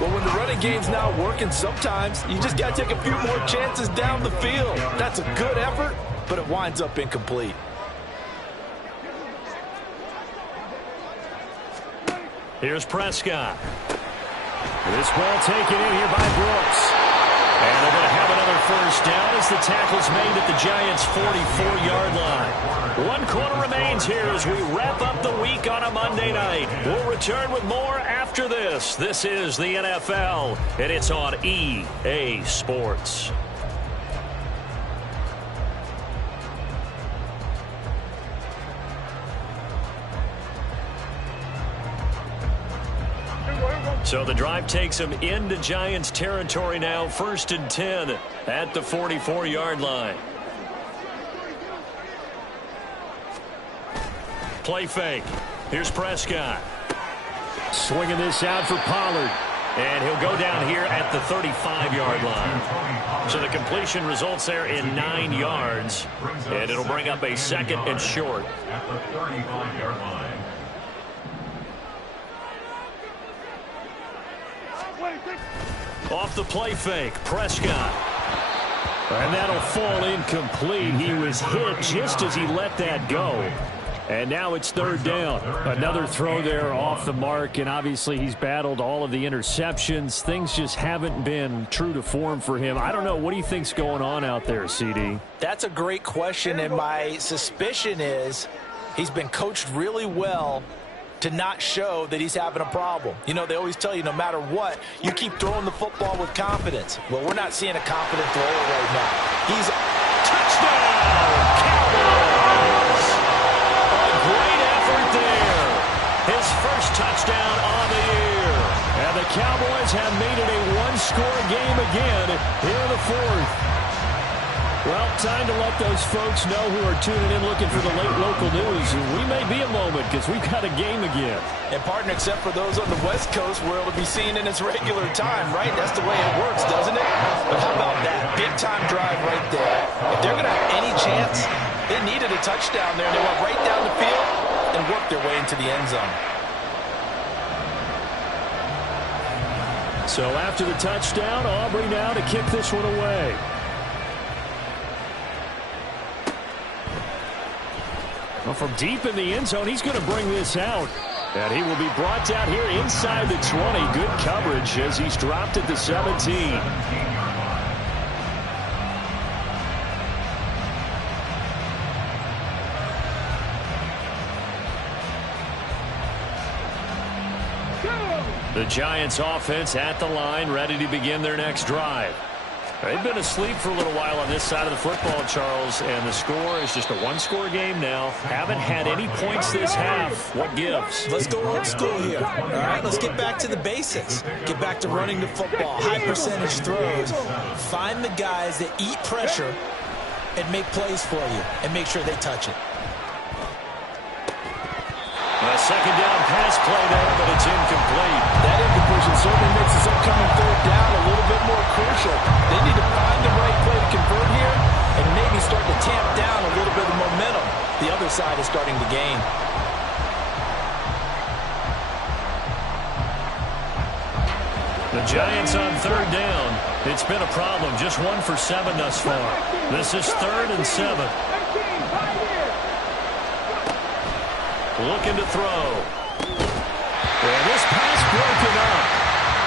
Well, when the running game's not working, sometimes you just got to take a few more chances down the field. That's a good effort, but it winds up incomplete. Here's Prescott. This ball taken in here by Brooks. And they're going to have another 1st down as the tackle's made at the Giants' 44-yard line. 1 quarter remains here as we wrap up the week on a Monday night. We'll return with more after this. This is the NFL, and it's on EA Sports. So the drive takes them into Giants territory now. 1st and 10 at the 44-yard line. Play fake. Here's Prescott. Swinging this out for Pollard. And he'll go down here at the 35-yard line. So the completion results there in 9 yards. And it'll bring up a 2nd and short. At the 35-yard line. Off the play fake, Prescott. And that'll fall incomplete. He was hit just as he let that go. And now it's 3rd down. Another throw there off the mark, and obviously he's battled all of the interceptions. Things just haven't been true to form for him. I don't know. What do you think's going on out there, CD? That's a great question, and my suspicion is he's been coached really well to not show that he's having a problem. You know, they always tell you no matter what, you keep throwing the football with confidence. Well, we're not seeing a confident thrower right now. He's touchdown, Cowboys! A great effort there. His first touchdown on the year. And the Cowboys have made it a one-score game again here in the 4th. Well, time to let those folks know who are tuning in looking for the late local news. We may be a moment because we've got a game again. And, partner, except for those on the West Coast where it'll be seen in its regular time, right? That's the way it works, doesn't it? But how about that? Big-time drive right there. If they're going to have any chance, they needed a touchdown there. They went right down the field and worked their way into the end zone. So after the touchdown, Aubrey now to kick this one away. Well, from deep in the end zone, he's going to bring this out. And he will be brought down here inside the 20. Good coverage as he's dropped at the 17. The Giants offense at the line, ready to begin their next drive. They've been asleep for a little while on this side of the football, Charles, and the score is just a one-score game now. Haven't had any points this half. What gives? Let's go old school here. All right, let's get back to the basics. Get back to running the football, high percentage throws. Find the guys that eat pressure and make plays for you and make sure they touch it. A second down pass play there, but it's incomplete. That incompletion certainly makes this upcoming third down a little bit more crucial. They need to find the right play to convert here and maybe start to tamp down a little bit of momentum. The other side is starting to gain. The Giants on third down. It's been a problem. Just 1 for 7 thus far. This is 3rd and 7. Looking to throw. And this pass broken up.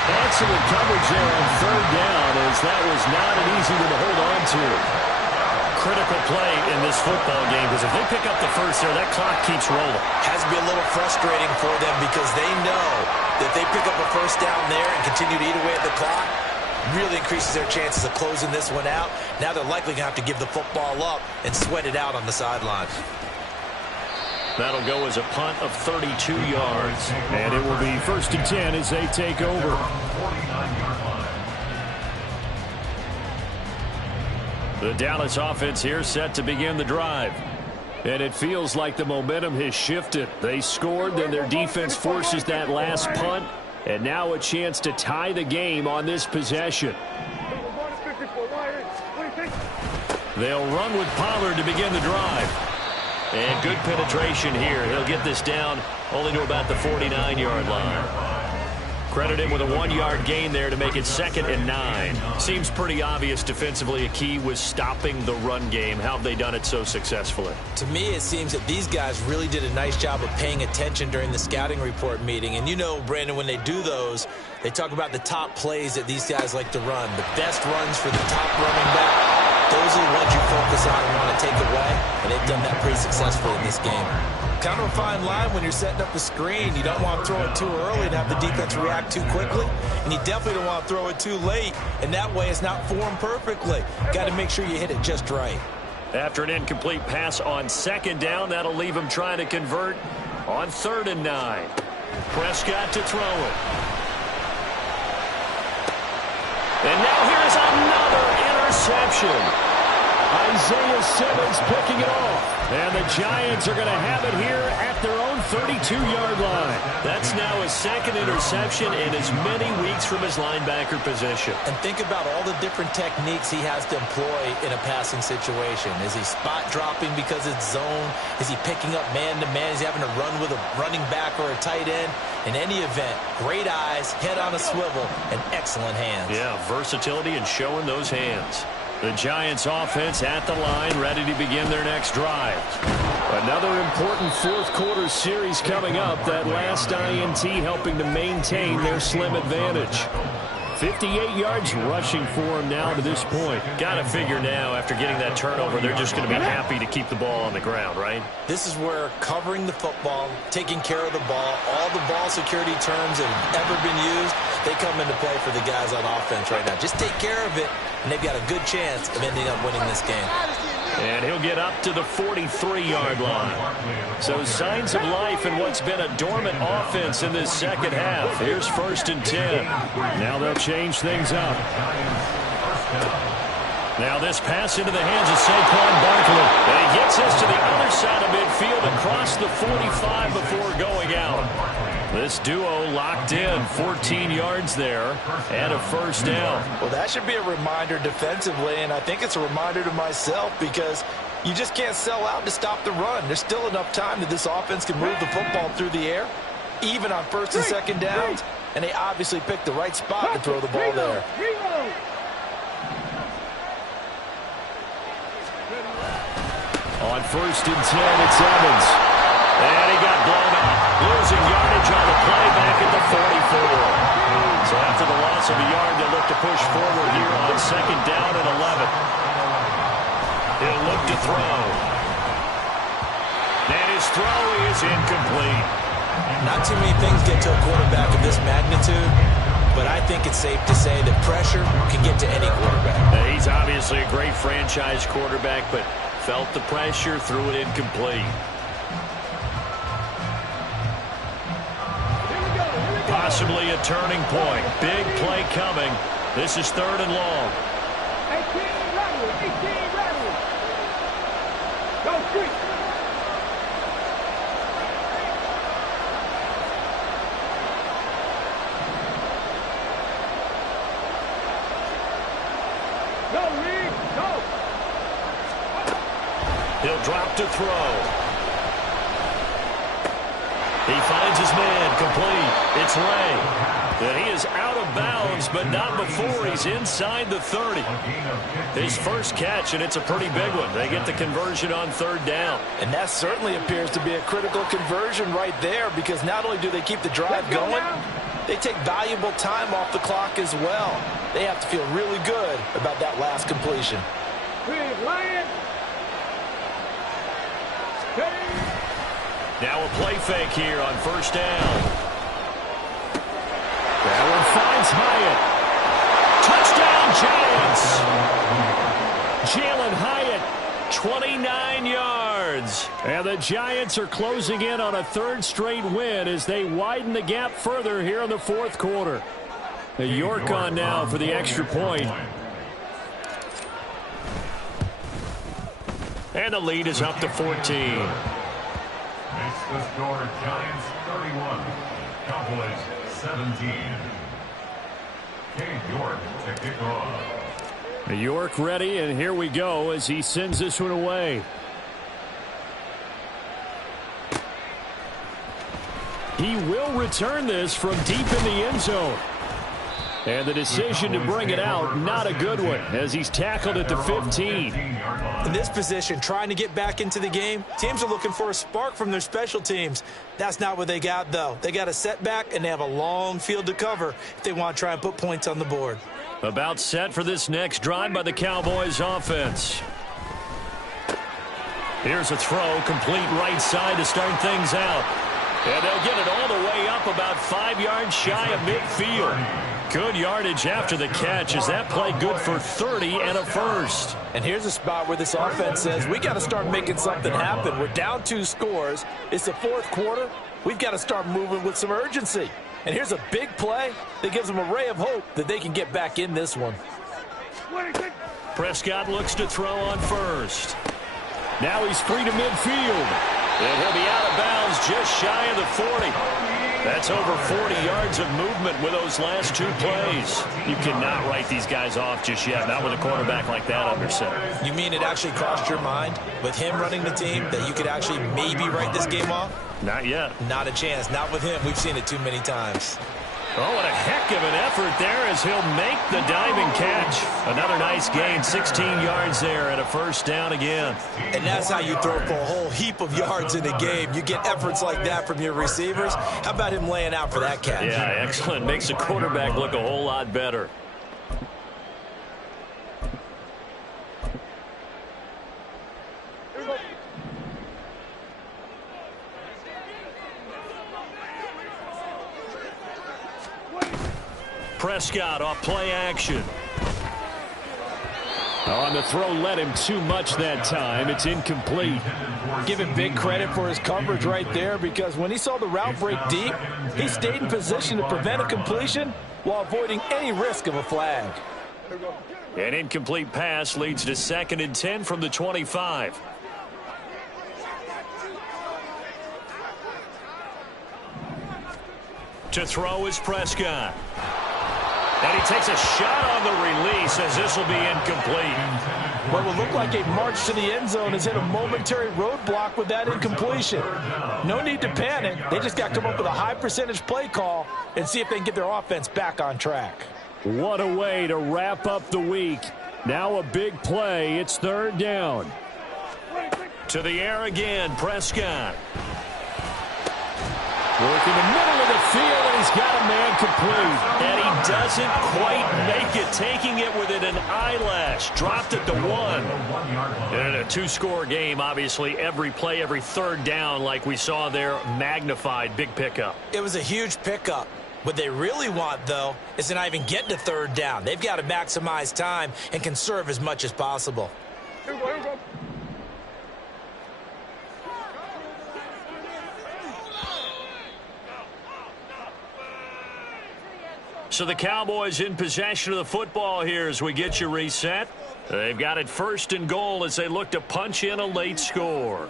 Excellent coverage there on third down, as that was not an easy one to hold on to. Critical play in this football game, because if they pick up the first there, that clock keeps rolling. Has to be a little frustrating for them because they know that they pick up a first down there and continue to eat away at the clock, really increases their chances of closing this one out. Now they're likely going to have to give the football up and sweat it out on the sideline. That'll go as a punt of 32 yards. And it will be 1st and 10 as they take over. The Dallas offense here set to begin the drive. And it feels like the momentum has shifted. They scored, then their defense forces that last punt. And now a chance to tie the game on this possession. They'll run with Pollard to begin the drive. And good penetration here. He'll get this down only to about the 49-yard line. Credit him with a 1-yard gain there to make it 2nd and 9. Seems pretty obvious defensively a key was stopping the run game. How have they done it so successfully? To me, it seems that these guys really did a nice job of paying attention during the scouting report meeting. And you know, Brandon, when they do those, they talk about the top plays that these guys like to run. The best runs for the top running back. Those are the ones you focus on and want to take away, and they've done that pretty successfully in this game. Kind of a fine line when you're setting up the screen. You don't want to throw it too early and have the defense react too quickly, and you definitely don't want to throw it too late, and that way it's not formed perfectly. Got to make sure you hit it just right. After an incomplete pass on 2nd down, that'll leave him trying to convert on 3rd and 9. Prescott to throw it. And now here's another interception. Isaiah Simmons picking it off. And the Giants are going to have it here at their own 32-yard line. That's now his 2nd interception in as many weeks from his linebacker position. And think about all the different techniques he has to employ in a passing situation. Is he spot dropping because it's zone? Is he picking up man-to-man? Is he having to run with a running back or a tight end? In any event, great eyes, head on a swivel, and excellent hands. Yeah, versatility and showing those hands. The Giants offense at the line, ready to begin their next drive. Another important 4th quarter series coming up. That last INT helping to maintain their slim advantage. 58 yards rushing for him now to this point. Got to figure now, after getting that turnover, they're just going to be happy to keep the ball on the ground, right? This is where covering the football, taking care of the ball, all the ball security terms that have ever been used, they come into play for the guys on offense right now. Just take care of it, and they've got a good chance of ending up winning this game. And he'll get up to the 43-yard line. So signs of life in what's been a dormant offense in this second half. Here's 1st and 10. Now they'll change things up. Now this pass into the hands of Saquon Barkley. And he gets this to the other side of midfield across the 45 before going out. This duo locked in, 14 yards there, and a 1st down. Well, that should be a reminder defensively, and I think it's a reminder to myself because you just can't sell out to stop the run. There's still enough time that this offense can move the football through the air, even on 1st and 2nd downs, and they obviously picked the right spot to throw the ball there. On 1st and 10, it's Evans. And he got blown up. Losing yardage on the play back at the 44. So after the loss of a yard, they'll look to push forward here on 2nd down and 11. He'll look to throw. And his throw is incomplete. Not too many things get to a quarterback of this magnitude but I think it's safe to say that pressure can get to any quarterback. He's obviously a great franchise quarterback, but felt the pressure, threw it incomplete. Possibly a turning point. Big play coming. This is 3rd and long. 18 rattle, 18 rattle. Go street. Go, Reed, go. He'll drop to throw. He finds his man, complete. It's Ray. And he is out of bounds, but not before he's inside the 30. His first catch, and it's a pretty big one. They get the conversion on 3rd down. And that certainly appears to be a critical conversion right there, because not only do they keep the drive going, they take valuable time off the clock as well. They have to feel really good about that last completion. Lion. Now a play fake here on 1st down. That one finds Hyatt. Touchdown, Giants. Jalen Hyatt, 29 yards. And the Giants are closing in on a 3rd straight win as they widen the gap further here in the 4th quarter. York on now for the extra point. And the lead is up to 14. Makes the score Giants 31, Cowboys 17. Cade York to kick off. York ready, and here we go as he sends this one away. He will return this from deep in the end zone. And the decision to bring it out, not a good one, as he's tackled at the 15. In this position, trying to get back into the game, teams are looking for a spark from their special teams. That's not what they got, though. They got a setback, and they have a long field to cover if they want to try and put points on the board. About set for this next drive by the Cowboys offense. Here's a throw, complete right side to start things out. And they'll get it all the way up about 5 yards shy of midfield. Good yardage after the catch. Is that play good for 30 and a first? And here's a spot where this offense says, we got to start making something happen. We're down 2 scores. It's the 4th quarter. We've got to start moving with some urgency. And here's a big play that gives them a ray of hope that they can get back in this one. Prescott looks to throw on first. Now he's free to midfield. And he'll be out of bounds just shy of the 40. That's over 40 yards of movement with those last 2 plays. You cannot write these guys off just yet, not with a quarterback like that under center. You mean it actually crossed your mind with him running the team that you could actually maybe write this game off? Not yet. Not a chance. Not with him. We've seen it too many times. Oh, what a heck of an effort there as he'll make the diving catch. Another nice gain, 16 yards there and a first down again. And that's how you throw for a whole heap of yards in a game. You get efforts like that from your receivers. How about him laying out for that catch? Yeah, excellent. Makes the quarterback look a whole lot better. Prescott off play action. On the throw, led him too much that time. It's incomplete. Give him big credit for his coverage right there, because when he saw the route break deep, he stayed in position to prevent a completion while avoiding any risk of a flag. An incomplete pass leads to 2nd and 10 from the 25. To throw is Prescott. And he takes a shot on the release as this will be incomplete. What will look like a march to the end zone has hit a momentary roadblock with that incompletion. No need to panic. They just got to come up with a high percentage play call and see if they can get their offense back on track. What a way to wrap up the week. Now a big play. It's 3rd down. To the air again, Prescott. Working the middle of the field, and he's got a man complete. And he doesn't quite make it, taking it within an eyelash. Dropped at the 1. And in a 2-score game, obviously, every play, every 3rd down, like we saw there, magnified. Big pickup. It was a huge pickup. What they really want, though, is to not even get to third down. They've got to maximize time and conserve as much as possible. Here we go, here we go. So the Cowboys in possession of the football here as we get you reset. They've got it 1st and goal as they look to punch in a late score.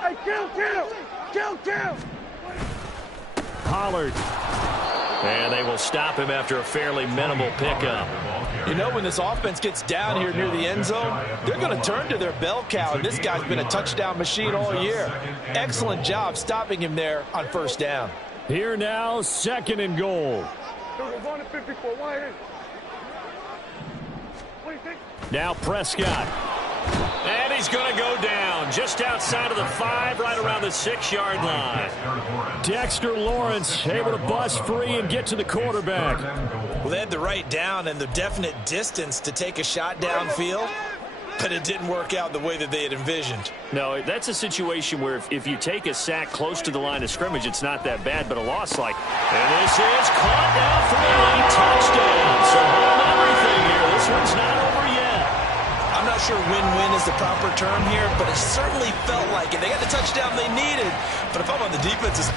Hey, kill! Pollard. And they will stop him after a fairly minimal pickup. You know, when this offense gets down here near the end zone, they're going to turn to their bell cow, and this guy's been a touchdown machine all year. Excellent job stopping him there on 1st down. Here now, 2nd and goal. Going to 54, wide. Now Prescott. And he's going to go down just outside of the 5, right around the 6-yard line. Dexter Lawrence able to bust free and get to the quarterback. Well, they had the right down and the definite distance to take a shot downfield, but it didn't work out the way that they had envisioned. No, that's a situation where if you take a sack close to the line of scrimmage, it's not that bad, but a loss like... And this is caught down for a late touchdown. So hold everything here. This one's not over yet. I'm not sure win-win is the proper term here, but it certainly felt like it. They got the touchdown they needed, but if I'm on the defense...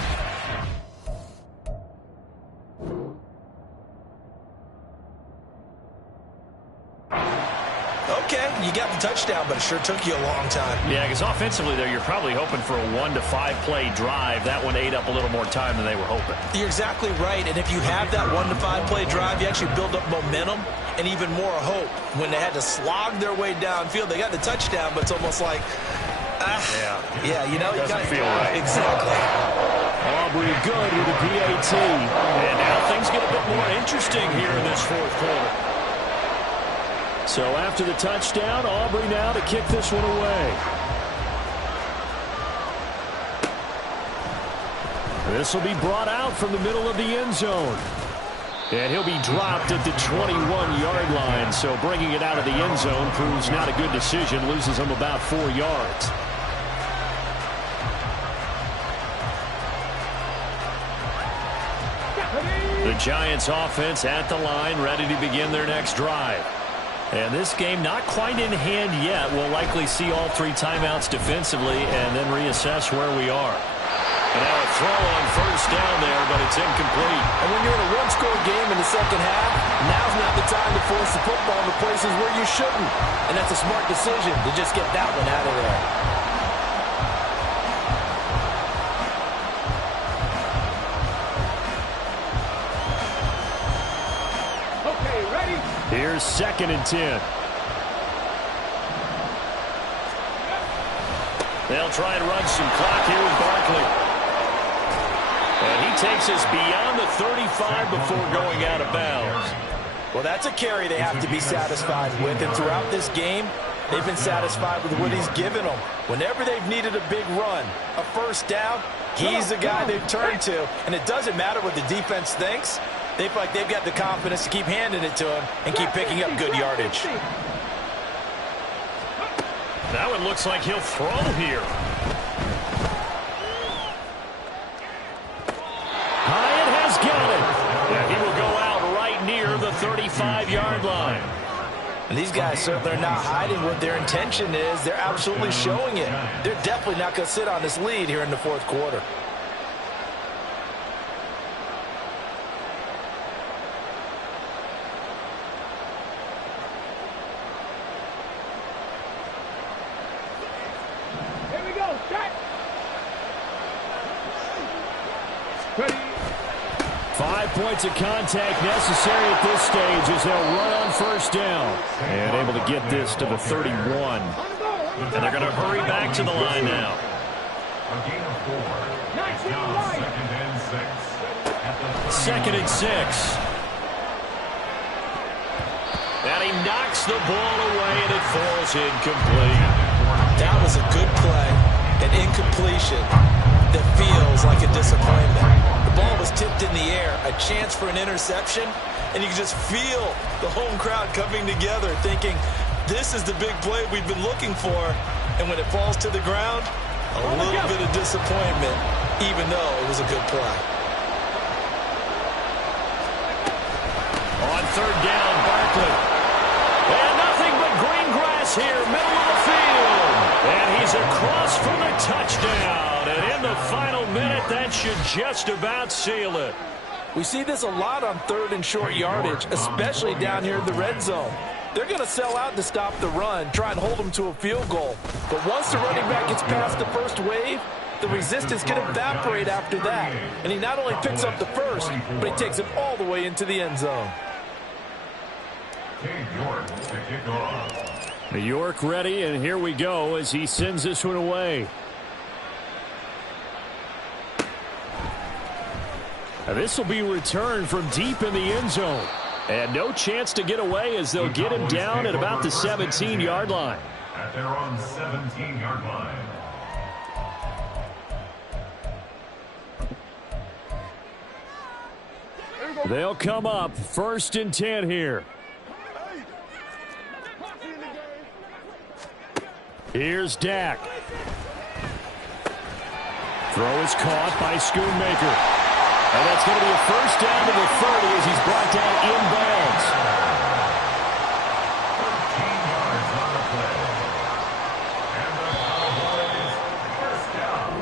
Okay, you got the touchdown, but it sure took you a long time. Yeah, because offensively there, you're probably hoping for a 1 to 5 play drive. That one ate up a little more time than they were hoping. You're exactly right, and if you have that 1 to 5 play drive, you actually build up momentum and even more hope. When they had to slog their way downfield, they got the touchdown, but it's almost like, you know, you doesn't feel right. Exactly. Aubrey good with the PAT. And now things get a bit more interesting here in this 4th quarter. So after the touchdown, Aubrey now to kick this one away. This will be brought out from the middle of the end zone. And he'll be dropped at the 21-yard line. So bringing it out of the end zone proves not a good decision. Loses him about 4 yards. The Giants offense at the line, ready to begin their next drive. And this game not quite in hand yet. We'll likely see all 3 timeouts defensively and then reassess where we are. And now a throw on 1st down there, but it's incomplete. And when you're in a 1-score game in the 2nd half, now's not the time to force the football to places where you shouldn't. And that's a smart decision to just get that one out of there. Here's 2nd and 10. They'll try and run some clock here with Barkley. And he takes us beyond the 35 before going out of bounds. Well, that's a carry they have to be satisfied with. And throughout this game, they've been satisfied with what he's given them. Whenever they've needed a big run, a 1st down, he's the guy they've turned to. And it doesn't matter what the defense thinks. They feel like they've got the confidence to keep handing it to him and keep picking up good yardage. Now it looks like he'll throw here. Hyatt has got it. And he will go out right near the 35-yard line. And these guys certainly are not hiding what their intention is. They're absolutely showing it. They're definitely not going to sit on this lead here in the 4th quarter. Ready. 5 points of contact necessary at this stage as they'll run on 1st down. And able to get this to the 31. And they're going to hurry back to the line now. A gain of 4. It's now 2nd and 6. 2nd and 6. And he knocks the ball away, and it falls incomplete. That was a good play. an incompletion that feels like a disappointment. The ball was tipped in the air, a chance for an interception, and you can just feel the home crowd coming together thinking, this is the big play we've been looking for. And when it falls to the ground, a little bit of disappointment, even though it was a good play. On third down, Barkley. And nothing but green grass here, middle of the field. And he's across for the touchdown. And in the final minute, that should just about seal it. We see this a lot on third and short yardage, especially down here in the red zone. They're going to sell out to stop the run, try and hold them to a field goal. But once the running back gets past the first wave, the resistance can evaporate after that. And he not only picks up the first, but he takes it all the way into the end zone. York ready, and here we go as he sends this one away. And this will be returned from deep in the end zone. And no chance to get away as they'll get him down at about the 17-yard line. At their own 17-yard line. They'll come up 1st and 10 here. Here's Dak. Throw is caught by Schoonmaker. And that's going to be a first down to the 30 as he's brought down inbounds. 13 yards on the play. And the Cowboys first down.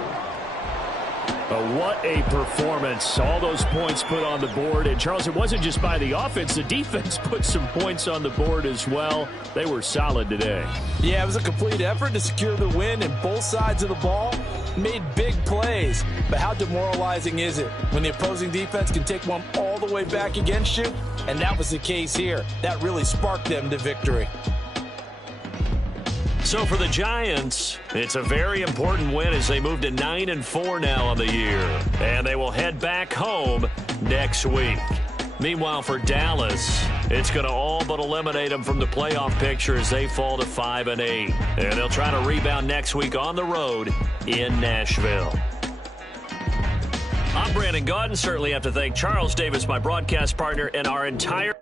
What a performance. All those points put on the board. And, Charles, it wasn't just by the offense. The defense put some points on the board as well. They were solid today. Yeah, it was a complete effort to secure the win, and both sides of the ball made big plays. But how demoralizing is it when the opposing defense can take one all the way back against you? And that was the case here. That really sparked them to victory. So for the Giants, it's a very important win as they move to 9-4 now on the year. And they will head back home next week. Meanwhile, for Dallas, it's going to all but eliminate them from the playoff picture as they fall to 5-8. And they'll try to rebound next week on the road in Nashville. I'm Brandon Gaudin. Certainly have to thank Charles Davis, my broadcast partner, and our entire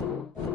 Go.